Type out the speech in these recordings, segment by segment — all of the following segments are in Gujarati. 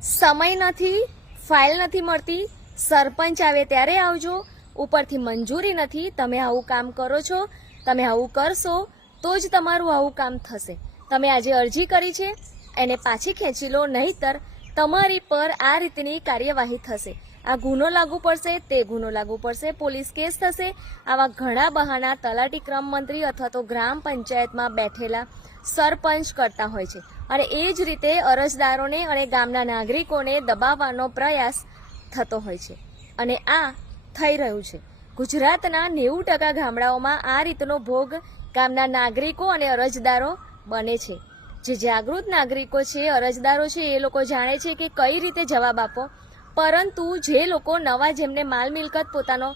સમય નથી, ફાઇલ નથી મળતી, સરપંચ આવે ત્યારે આવજો, ઉપરથી મંજૂરી નથી, તમે આવું કામ કરો છો, તમે આવું કરશો તો જ તમારું આવું કામ થશે. તમે આજે અરજી કરી છે એને પાછી ખેંચી લો, નહીતર તમારી પર આ રીતની કાર્યવાહી થશે. આ ગુનો લાગુ પડશે, તે ગુનો લાગુ પડશે, પોલીસ કેસ થશે. આવા ઘણા બહાના તલાટી ક્રમ મંત્રી અથવા તો ગ્રામ પંચાયતમાં બેઠેલા સરપંચ કરતા હોય છે અને એ જ રીતે અરજદારોને અને ગામના નાગરિકોને દબાવવાનો પ્રયાસ થતો હોય છે અને આ થઈ રહ્યું છે. ગુજરાતના 90% ગામડાઓમાં આ રીતનો ભોગ ગામના નાગરિકો અને અરજદારો બને છે. જે જાગૃત નાગરિકો છે, અરજદારો છે, એ લોકો જાણે છે કે કઈ રીતે જવાબ આપો, પરંતુ જે લોકો નવા, જેમને માલ મિલકત પોતાનો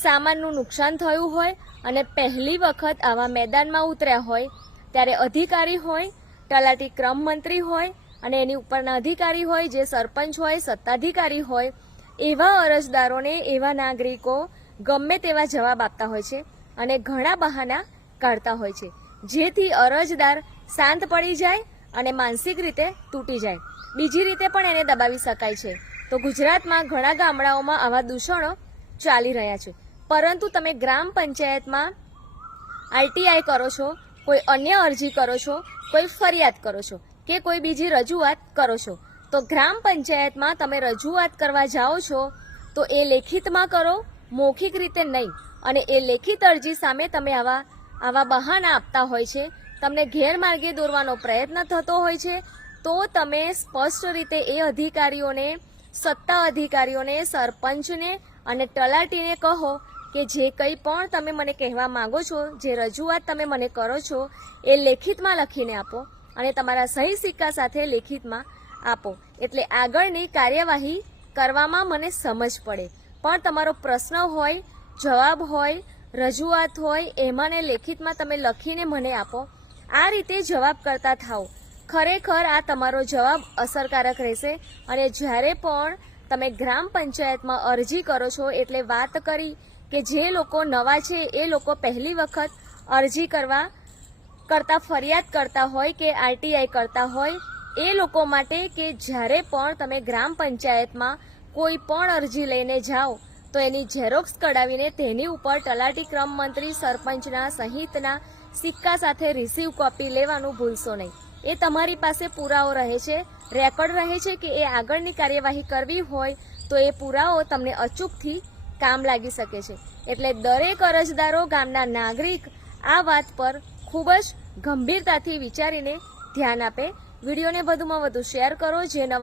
સામાનનું નુકસાન થયું હોય અને પહેલી વખત આવા મેદાનમાં ઉતર્યા હોય, ત્યારે અધિકારી હોય, તલાટી ક્રમ મંત્રી હોય અને એની ઉપરના અધિકારી હોય, જે સરપંચ હોય, સત્તાધિકારી હોય, એવા અરજદારોને, એવા નાગરિકો ગમે તેવા જવાબ આપતા હોય છે અને ઘણા બહાના કાઢતા હોય છે, જેથી અરજદાર શાંત પડી જાય અને માનસિક રીતે તૂટી જાય. બીજી રીતે પણ એને દબાવી શકાય છે. તો ગુજરાતમાં ઘણા ગામડાઓમાં આવા દૂષણો ચાલી રહ્યા છે, પરંતુ તમે ગ્રામ પંચાયતમાં આરટીઆઈ કરો છો, કોઈ અન્ય અરજી કરો છો, કોઈ ફરિયાદ કરો છો કે કોઈ બીજી રજૂઆત કરો છો, તો ગ્રામ પંચાયતમાં તમે રજૂઆત કરવા જાઓ છો તો એ લેખિતમાં કરો, મૌખિક રીતે નહીં. અને એ લેખિત અરજી સામે તમે આવા બહાના આપતા હોય છે, તમને ગેરમાર્ગે દોરવાનો પ્રયત્ન થતો હોય છે, તો તમે સ્પષ્ટ રીતે એ અધિકારીઓને, સત્તા અધિકારીઓને, સરપંચને અને તલાટીને કહો કે જે કંઈ પણ તમે મને કહેવા માંગો છો, જે રજૂઆત તમે મને કરો છો, એ લેખિતમાં લખીને આપો અને તમારા સહી સિક્કા સાથે લેખિતમાં આપો, એટલે આગળની કાર્યવાહી કરવામાં મને સમજ પડે. પણ તમારો પ્રશ્ન હોય, જવાબ હોય, રજૂઆત હોય, એમાંને લેખિતમાં તમે લખીને મને આપો. આ રીતે જવાબ કરતા થાઓ. ખરેખર આ તમારો જવાબ અસરકારક રહેશે. અને જ્યારે પણ તમે ગ્રામ પંચાયતમાં અરજી કરો છો, એટલે વાત કરી કે જે લોકો નવા છે એ લોકો પહેલી વખત અરજી કરતા ફરિયાદ કરતા હોય કે આરટીઆઈ કરતા હોય, એ લોકો માટે કે જ્યારે પણ તમે ગ્રામ પંચાયતમાં કોઈ પણ અરજી લઈને જાઓ તો એની ઝેરોક્સ કઢાવીને તેની ઉપર તલાટી ક્રમ મંત્રી, સરપંચના સહિતના સિક્કા સાથે રિસીવ કોપી લેવાનું ભૂલશો નહીં. એ તમારી પાસે પુરાવો રહે છે, રેકોર્ડ રહે છે કે એ આગળની કાર્યવાહી કરવી હોય તો એ પુરાવો તમને અચૂકથી કામ લાગી શકે છે. એટલે દરેક અરજદારો, ગામના નાગરિક આ વાત પર ખૂબ જ ગંભીરતાથી વિચારીને ધ્યાન આપે. વિડીયોને વધુમાં વધુ શેર કરો. જે